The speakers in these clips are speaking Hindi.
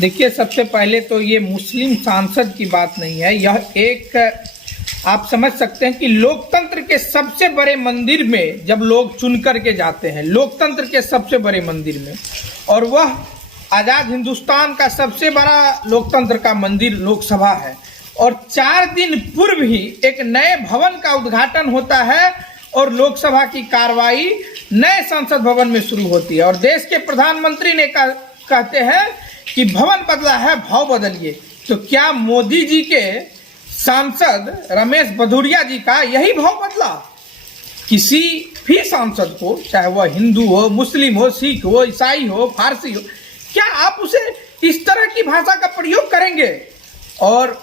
देखिए, सबसे पहले तो ये मुस्लिम सांसद की बात नहीं है, यह एक आप समझ सकते हैं कि लोकतंत्र के सबसे बड़े मंदिर में जब लोग चुन करके जाते हैं, लोकतंत्र के सबसे बड़े मंदिर में, और वह आज़ाद हिंदुस्तान का सबसे बड़ा लोकतंत्र का मंदिर लोकसभा है, और 4 दिन पूर्व ही एक नए भवन का उद्घाटन होता है और लोकसभा की कार्रवाई नए संसद भवन में शुरू होती है, और देश के प्रधानमंत्री ने कहते हैं कि भवन बदला है, भाव बदलिए। तो क्या मोदी जी के सांसद रमेश भदौरिया जी का यही भाव बदला? किसी भी सांसद को, चाहे वह हिंदू हो, मुस्लिम हो, सिख हो, ईसाई हो, फारसी हो, क्या आप उसे इस तरह की भाषा का प्रयोग करेंगे? और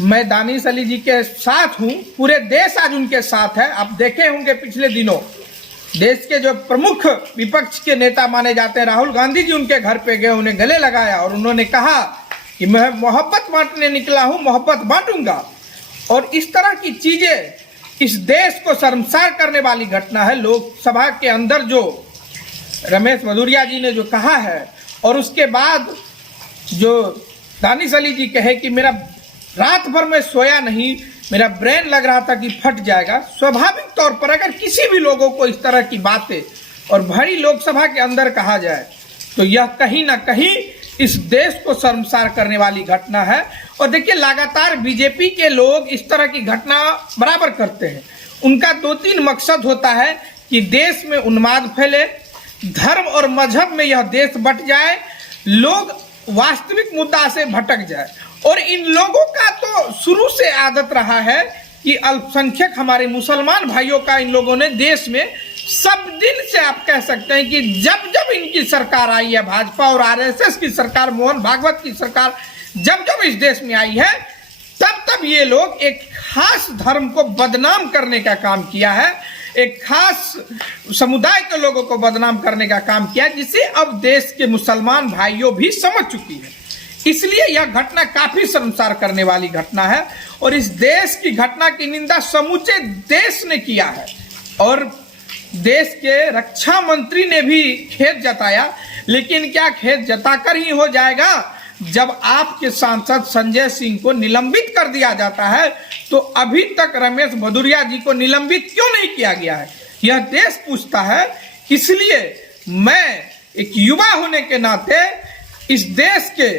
मैं दानिश अली जी के साथ हूं, पूरे देश आज उनके साथ है। आप देखे होंगे पिछले दिनों देश के जो प्रमुख विपक्ष के नेता माने जाते हैं राहुल गांधी जी उनके घर पे गए, उन्हें गले लगाया और उन्होंने कहा कि मैं मोहब्बत बांटने निकला हूं, मोहब्बत बांटूंगा। और इस तरह की चीजें इस देश को शर्मसार करने वाली घटना है। लोकसभा के अंदर जो रमेश भदौरिया जी ने जो कहा है, और उसके बाद जो दानिश अली जी कहे कि मेरा रात भर में सोया नहीं, मेरा ब्रेन लग रहा था कि फट जाएगा। स्वाभाविक तौर पर अगर किसी भी लोगों को इस तरह की बातें और भरी लोकसभा के अंदर कहा जाए तो यह कहीं ना कहीं इस देश को शर्मसार करने वाली घटना है। और देखिए, लगातार बीजेपी के लोग इस तरह की घटना बराबर करते हैं। उनका 2-3 मकसद होता है कि देश में उन्माद फैले, धर्म और मजहब में यह देश बट जाए, लोग वास्तविक मुद्दा से भटक जाए। और इन लोगों का तो शुरू से आदत रहा है कि अल्पसंख्यक हमारे मुसलमान भाइयों का इन लोगों ने देश में सब दिन से, आप कह सकते हैं कि जब जब इनकी सरकार आई है, भाजपा और आरएसएस की सरकार, मोहन भागवत की सरकार जब जब इस देश में आई है, तब तब ये लोग एक खास धर्म को बदनाम करने का काम किया है, एक खास समुदाय के लोगों को बदनाम करने का काम किया, जिसे अब देश के मुसलमान भाइयों भी समझ चुकी है। इसलिए यह घटना काफी शर्मसार करने वाली घटना है, और इस देश की घटना की निंदा समूचे देश ने किया है। और देश के रक्षा मंत्री ने भी खेद जताया, लेकिन क्या खेद जताकर ही हो जाएगा? जब आपके सांसद संजय सिंह को निलंबित कर दिया जाता है तो अभी तक रमेश भदौरिया जी को निलंबित क्यों नहीं किया गया है, यह देश पूछता है। इसलिए मैं एक युवा होने के नाते इस देश के,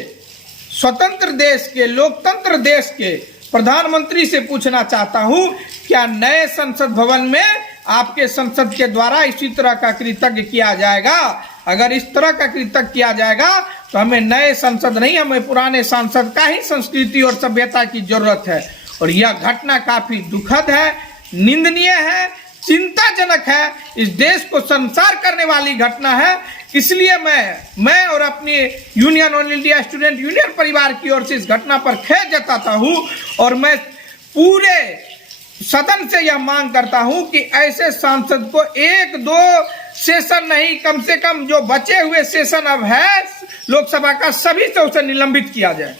स्वतंत्र देश के, लोकतंत्र देश के प्रधानमंत्री से पूछना चाहता हूं, क्या नए संसद भवन में आपके संसद के द्वारा इसी तरह का कृतज्ञ किया जाएगा? अगर इस तरह का कृतज्ञ किया जाएगा तो हमें नए संसद नहीं, हमें पुराने सांसद का ही संस्कृति और सभ्यता की जरूरत है। और यह घटना काफी दुखद है, निंदनीय है, चिंताजनक है, इस देश को शर्मसार करने वाली घटना है। इसलिए मैं और अपने union all India student union परिवार की ओर से इस घटना पर खेद जताता हूं, और मैं पूरे सदन से यह मांग करता हूं कि ऐसे सांसद को 1-2 सेशन नहीं, कम से कम जो बचे हुए सेशन अब है लोकसभा का, सभी से उसे निलंबित किया जाए।